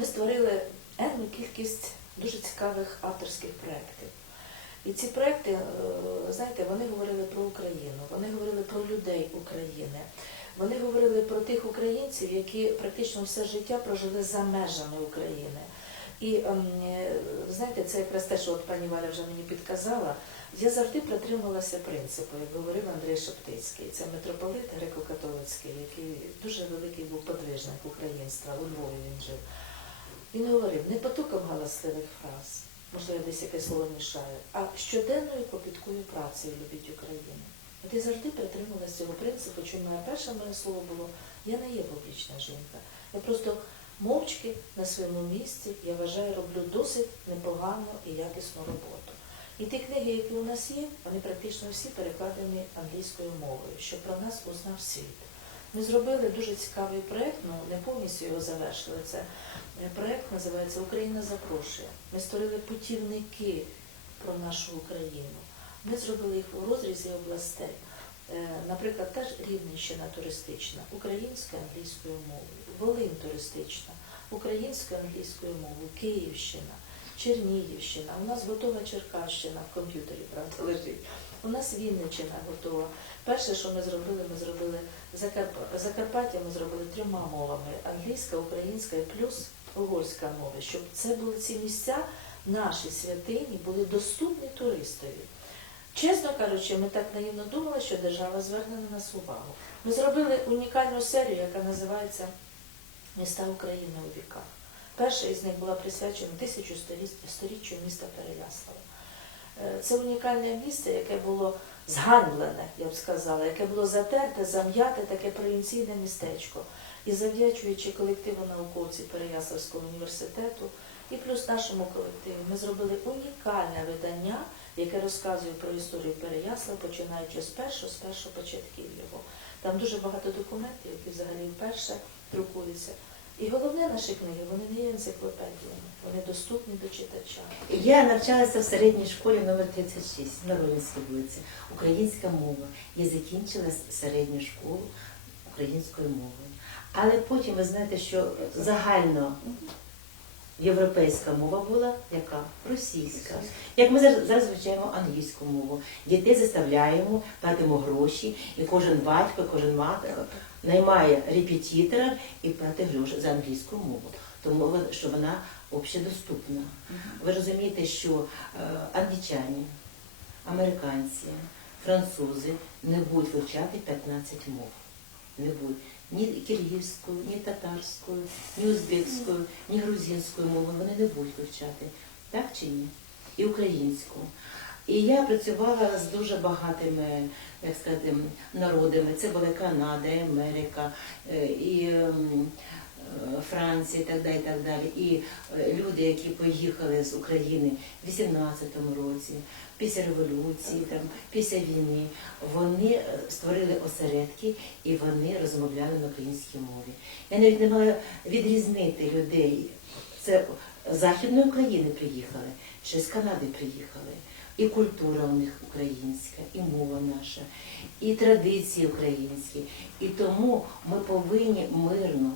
ми створили енну кількість дуже цікавих авторських проєктів. І ці проекти, е, знаєте, вони говорили про Україну, вони говорили про людей України, вони говорили про тих українців, які практично все життя прожили за межами України. І ем, е, знаєте, це якраз те, що от пані Валя вже мені підказала. Я завжди притримувалася принципу, як говорив Андрій Шептицький. Це митрополит греко-католицький, який дуже великий був подвижник українства, у Львові він жив. Він говорив не потоком галасливих фраз, можливо, десь якесь слово мішає, а щоденною копіткою працею любіть Україну. От я завжди притримувалася цього принципу, чому моє перше моє слово було я не є публічна жінка. Я просто мовчки на своєму місці, я вважаю, роблю досить непогану і якісну роботу. І ті книги, які у нас є, вони практично всі перекладені англійською мовою, щоб про нас узнав світ. Ми зробили дуже цікавий проєкт, ну не повністю його завершили. Це е, проєкт називається Україна запрошує. Ми створили путівники про нашу Україну. Ми зробили їх у розрізі областей. Е, Наприклад, та ж Рівненщина туристична, українською англійською мовою, Волинь туристична, українською англійською мовою, Київщина, Чернігівщина. У нас готова Черкащина в комп'ютері, правда, лежить. У нас Вінниччина готова. Перше, що ми зробили, ми зробили Закарп- Закарпаття, ми зробили трьома мовами: англійська, українська і плюс угорська мова, щоб це були ці місця, наші святині, були доступні туристові. Чесно кажучи, ми так наївно думали, що держава зверне на нас увагу. Ми зробили унікальну серію, яка називається Міста України у віках. Перша із них була присвячена тисячу сторіччю міста Переяслава. Е, Це унікальне місце, яке було зганьблене, я б сказала, яке було затерте, зам'яте таке провінційне містечко. І завдячуючи колективу науковців Переяславського університету і плюс нашому колективу, ми зробили унікальне видання, яке розказує про історію Переяслава, починаючи з першого, з першого початків його. Там дуже багато документів, які взагалі вперше друкуються. І головне наші книги, вони не є енциклопедіями, вони доступні до читача. Я навчалася в середній школі номер 36 на Ролінській вулиці. Українська мова. Я закінчила середню школу українською мовою. Але потім ви знаєте, що загально європейська мова була яка? Російська. Як ми зараз вивчаємо англійську мову. Дітей заставляємо, платимо гроші, і кожен батько, кожен мати наймає репетитора і платить гроші за англійську мову. Тому що вона общедоступна. Ви розумієте, що е, англічані, американці, французи не будуть вивчати 15 мов. Не будуть ні киргизькою, ні татарською, ні узбекською, ні грузинською мовою вони не будуть вивчати. Так чи ні? І українську. І я працювала з дуже багатими, як сказати, народами. Це була Канада, Америка, е, і е, і так далі, так далі. І е, люди, які поїхали з України в 18-му році, після революції, там, після війни, вони е, створили осередки і вони розмовляли на українській мові. Я навіть не мала відрізнити людей. Це Західної України приїхали, чи з Канади приїхали. І культура у них українська, і мова наша, і традиції українські. І тому ми повинні мирно,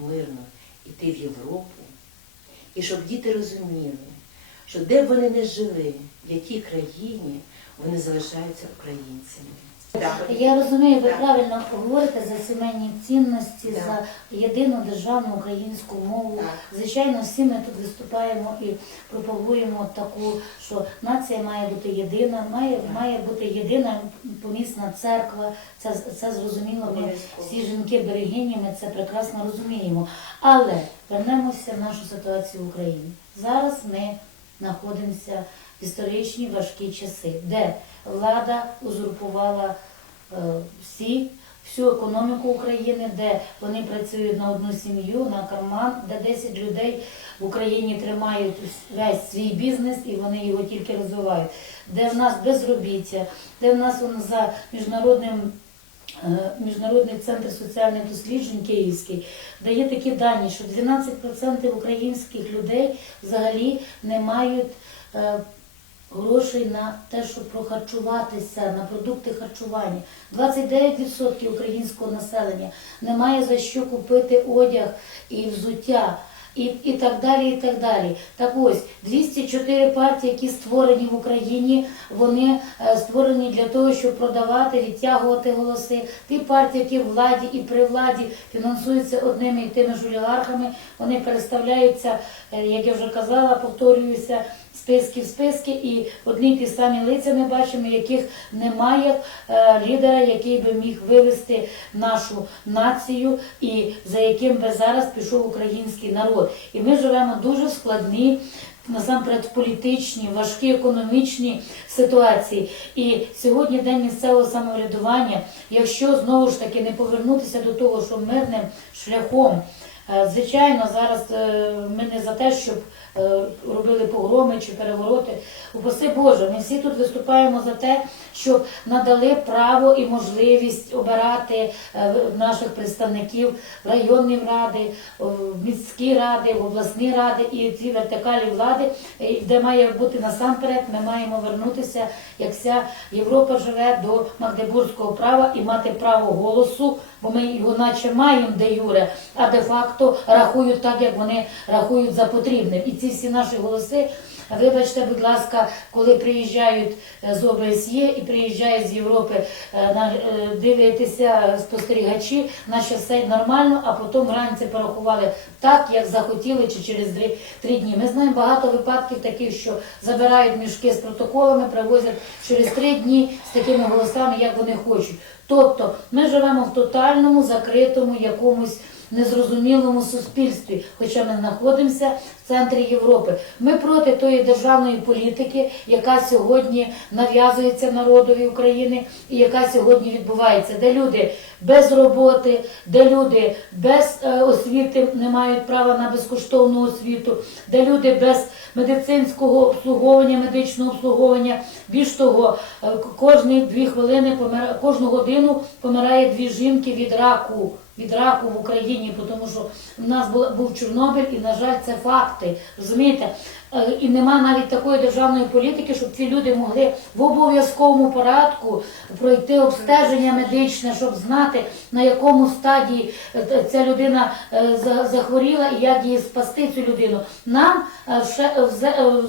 мирно йти в Європу, і щоб діти розуміли, що де б вони не жили, в якій країні вони залишаються українцями. Я розумію, ви правильно говорите за сімейні цінності, за єдину державну українську мову. Звичайно, всі ми тут виступаємо і пропагуємо таку, що нація має бути єдина, має, має бути єдина помісна церква. Це, це зрозуміло. Ми всі жінки берегині, ми це прекрасно розуміємо. Але вернемося в нашу ситуацію в Україні. Зараз ми знаходимося в історичні важкі часи, де влада узурпувала е, всі, всю економіку України, де вони працюють на одну сім'ю, на карман, де 10 людей в Україні тримають весь свій бізнес і вони його тільки розвивають, де в нас безробіття, де в нас он за міжнародним Е, Міжнародний центр соціальних досліджень Київський дає такі дані, що 12% українських людей взагалі не мають е, грошей на те, щоб прохарчуватися, на продукти харчування. 29% українського населення не має за що купити одяг і взуття. і, і так далі. і так далі. Так ось 204 партії, які створені в Україні, вони е, створені для того, щоб продавати, відтягувати голоси. Ті партії, які в владі і при владі фінансуються одними і тими ж олігархами, вони переставляються, е, як я вже казала, повторююся. Списки в списки, і одні ті самі лиця ми бачимо, яких немає е, лідера, який би міг вивести нашу націю, і за яким би зараз пішов український народ. І ми живемо дуже складні. Насамперед політичні, важкі економічні ситуації. І сьогодні день місцевого самоврядування, якщо знову ж таки не повернутися до того, що мирним шляхом, звичайно, зараз е, ми не за те, щоб е, робили погроми чи перевороти. Упаси Боже, ми всі тут виступаємо за те, щоб надали право і можливість обирати е, наших представників в районні ради, в міські ради, в обласні ради і ці вертикалі влади, е, де має бути насамперед, ми маємо вернутися, як вся Європа живе до Магдебурзького права і мати право голосу, бо ми його наче маємо де юре, а де-факто рахують так, як вони рахують за потрібним. І ці всі наші голоси. Вибачте, будь ласка, коли приїжджають е, з ОБСЄ і приїжджають з Європи е, е, дивитися спостерігачі, наче все нормально, а потім вранці порахували так, як захотіли, чи через три дні. Ми знаємо багато випадків таких, що забирають мішки з протоколами, привозять через три дні з такими голосами, як вони хочуть. Тобто ми живемо в тотальному закритому якомусь незрозумілому суспільстві, хоча ми знаходимося в центрі Європи. Ми проти тої державної політики, яка сьогодні нав'язується народові України і яка сьогодні відбувається, де люди без роботи, де люди без е, освіти не мають права на безкоштовну освіту, де люди без медицинського обслуговування, медичного обслуговування. Більш того, е, кожні дві хвилини кожну годину помирає дві жінки від раку. Від раку в Україні, тому що в нас був Чорнобиль, і на жаль, це факти. Розумієте? Е, І нема навіть такої державної політики, щоб ці люди могли в обов'язковому порядку пройти обстеження медичне, щоб знати на якому стадії е, ця людина е, захворіла і як її спасти цю людину. Нам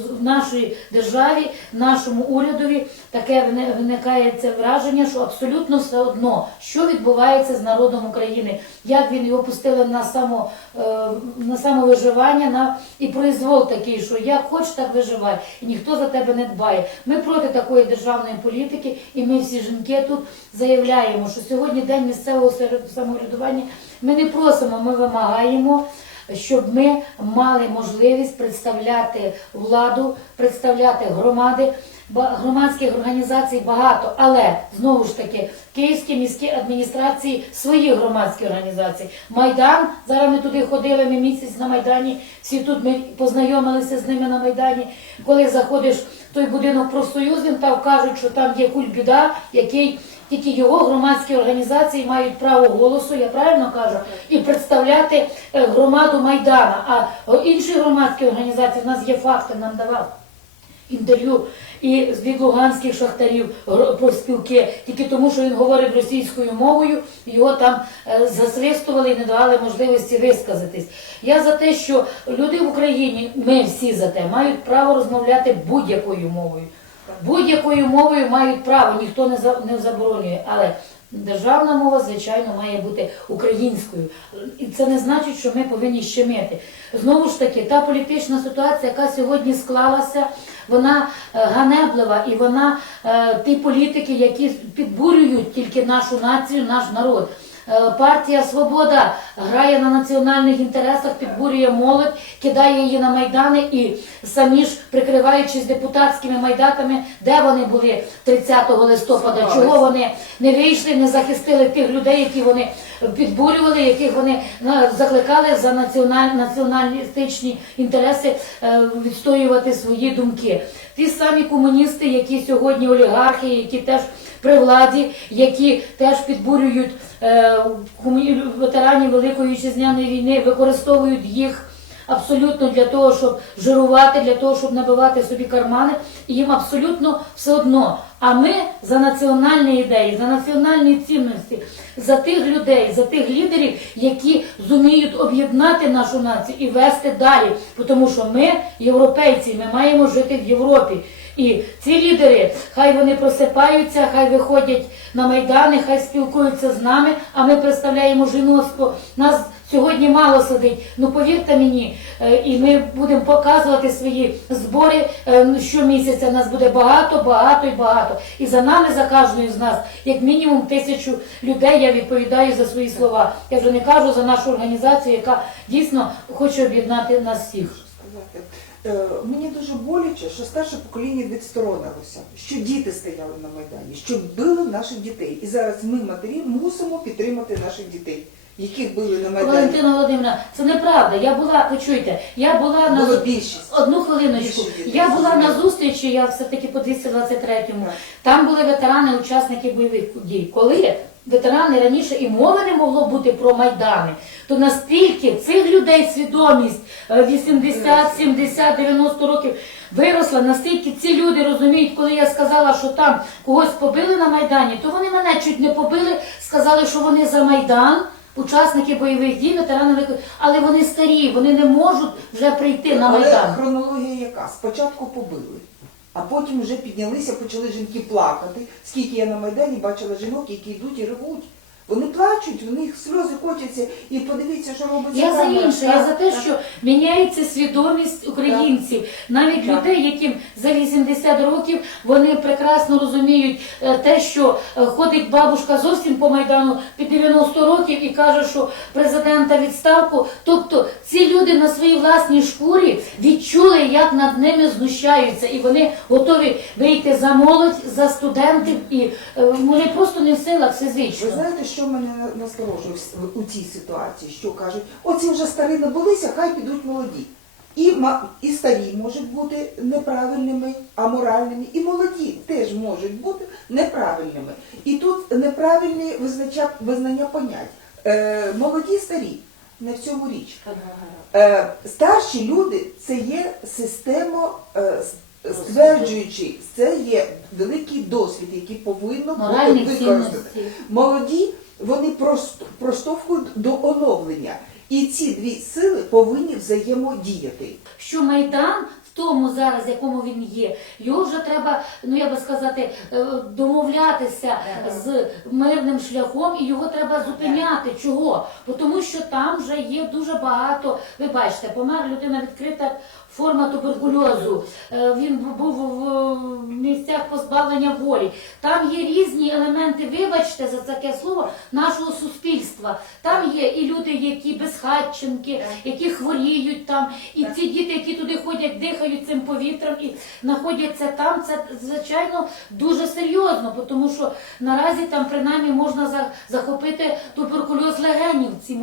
в нашій державі, нашому урядові таке виникає це враження, що абсолютно все одно, що відбувається з народом України, як він його пустили на само на самовиживання, на і произвол такий, що як хоч, так виживай, і ніхто за тебе не дбає. Ми проти такої державної політики, і ми всі жінки тут заявляємо, що сьогодні день місцевого самоврядування. Ми не просимо, ми вимагаємо. Щоб ми мали можливість представляти владу, представляти громади, громадських організацій багато, але знову ж таки київські міські адміністрації свої громадські організації. Майдан зараз ми туди ходили. Ми місяць на майдані. Всі тут ми познайомилися з ними на майдані. Коли заходиш в той будинок профсоюзів, там кажуть, що там є кульбіда, який тільки його громадські організації мають право голосу, я правильно кажу, і представляти е, громаду майдана. А інші громадські організації в нас є факти, нам давав інтерв'ю і від луганських шахтарів профспілки, тільки тому, що він говорить російською мовою, його там е, засвистували і не давали можливості висказатись. Я за те, що люди в Україні, ми всі за те, мають право розмовляти будь-якою мовою. Будь-якою мовою мають право, ніхто не заборонює, але державна мова, звичайно, має бути українською. І це не значить, що ми повинні щемити. Знову ж таки, та політична ситуація, яка сьогодні склалася, вона е, ганеблива і вона е, ті політики, які підбурюють тільки нашу націю, наш народ. Е, Партія Свобода грає на національних інтересах, підбурює молодь, кидає її на майдани і самі ж прикриваючись депутатськими майдатами, де вони були 30 листопада, чого вони не вийшли, не захистили тих людей, які вони підбурювали, яких вони закликали за національ, націоналістичні інтереси е, відстоювати свої думки. Ті самі комуністи, які сьогодні олігархи, які теж при владі, які теж підбурюють е, ветеранів Великої вітчизняної війни, використовують їх абсолютно для того, щоб жирувати, для того, щоб набивати собі кармани, і їм абсолютно все одно, А ми за національні ідеї, за національні цінності, за тих людей, за тих лідерів, які зуміють об'єднати нашу націю і вести далі. Тому що ми, європейці, ми маємо жити в Європі. І ці лідери, хай вони просипаються, хай виходять на майдани, хай спілкуються з нами, а ми представляємо жіноцтво. Нас сьогодні мало сидить. Ну повірте мені, е, і ми будемо показувати свої збори е, щомісяця. Нас буде багато, багато і багато. І за нами, за кожною з нас, як мінімум тисячу людей. Я відповідаю за свої слова. Я вже не кажу за нашу організацію, яка дійсно хоче об'єднати нас всіх. Е, Мені дуже боляче, що старше покоління відсторонилося, що діти стояли на Майдані, що били наших дітей. І зараз ми, матері, мусимо підтримати наших дітей, яких били на Майдані. Валентина Володимирівна, це неправда. Я була, почуйте, я була на Було зу- більшість. одну хвилиночку. Більше дітей. Я була на зустрічі, я все-таки по 223-му. Там були ветерани, учасники бойових дій. Коли ветерани раніше і мови не могло бути про майдани, то настільки цих людей свідомість е, 80, 70, 90 років виросла, настільки ці люди розуміють, коли я сказала, що там когось побили на майдані, то вони мене чуть не побили, сказали, що вони за майдан. Учасники бойових дій, ветерани Великої, але вони старі, вони не можуть вже прийти на Але майдан. хронологія яка? Спочатку побили, а потім вже піднялися, почали жінки плакати. Скільки я на Майдані бачила жінок, які йдуть і ревуть. Вони плачуть, в них сльози котяться, і подивіться, що робиться. Я за камера. інше, я за те, що міняється свідомість українців, навіть Так. людей, яким за 80 років вони прекрасно розуміють е, те, що е, ходить бабушка зовсім по майдану під 90 років і каже, що президента відставку. Тобто ці люди на своїй власній шкурі відчули, як над ними знущаються, і вони готові вийти за молодь, за студентів, і е, вони просто не в силах фізично. Ви знаєте, що мене на- насторожує у цій ситуації? Що кажуть, оці вже старі набулися, хай підуть молоді. І, і старі можуть бути неправильними, аморальними, і молоді теж можуть бути неправильними. І тут неправильне визнача, визнання понять. Е, молоді старі, не в цьому річ. Е, старші люди це є система е, с- стверджуючи, це є великий досвід, який повинно бути цінності. Молоді вони просто проштовхують до оновлення. І ці дві сили повинні взаємодіяти. що Майдан в тому зараз, якому він є, його вже треба, ну я би сказати, е, домовлятися з мирним шляхом, і його треба зупиняти. Чого? Бо Тому що там вже є дуже багато. Ви бачите, помер людина відкрита форма туберкульозу. Е, Він був в місцях позбавлення волі. Там є різні елементи, вибачте за таке слово, нашого суспільства. Там є і люди, які безхатченки, які хворіють там, і ці діти, які туди ходять, дихають цим повітрям і знаходяться там. Це звичайно дуже серйозно, тому що наразі там принаймні можна захопити туберкульоз легенів ці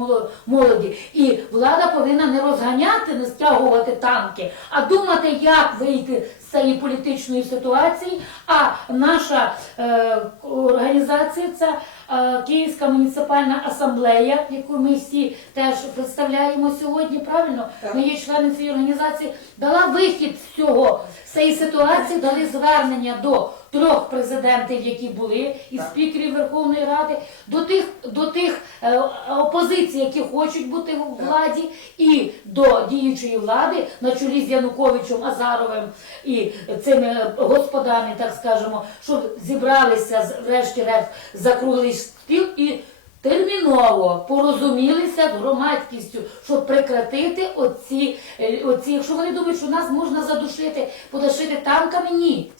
молоді. І влада повинна не розганяти, не стягувати танки, а думати, як вийти з цієї політичної ситуації. А наша е, організація це е, Київська муніципальна асамблея, яку ми всі теж представляємо сьогодні. Правильно, Так. ми є члени цієї організації, дала вихід з цього з цієї ситуації, дали звернення до трьох президентів, які були, і Так. спікерів Верховної Ради, до тих до тих е, опозицій, які хочуть бути в владі, і до діючої влади на чолі з Януковичем, Азаровим і цими господами, так скажемо, щоб зібралися врешті-решт за круглий стіл і. Терміново порозумілися з громадськістю, щоб прекратити оці, е, оці, якщо вони думають, що нас можна задушити, подушити танками, ні.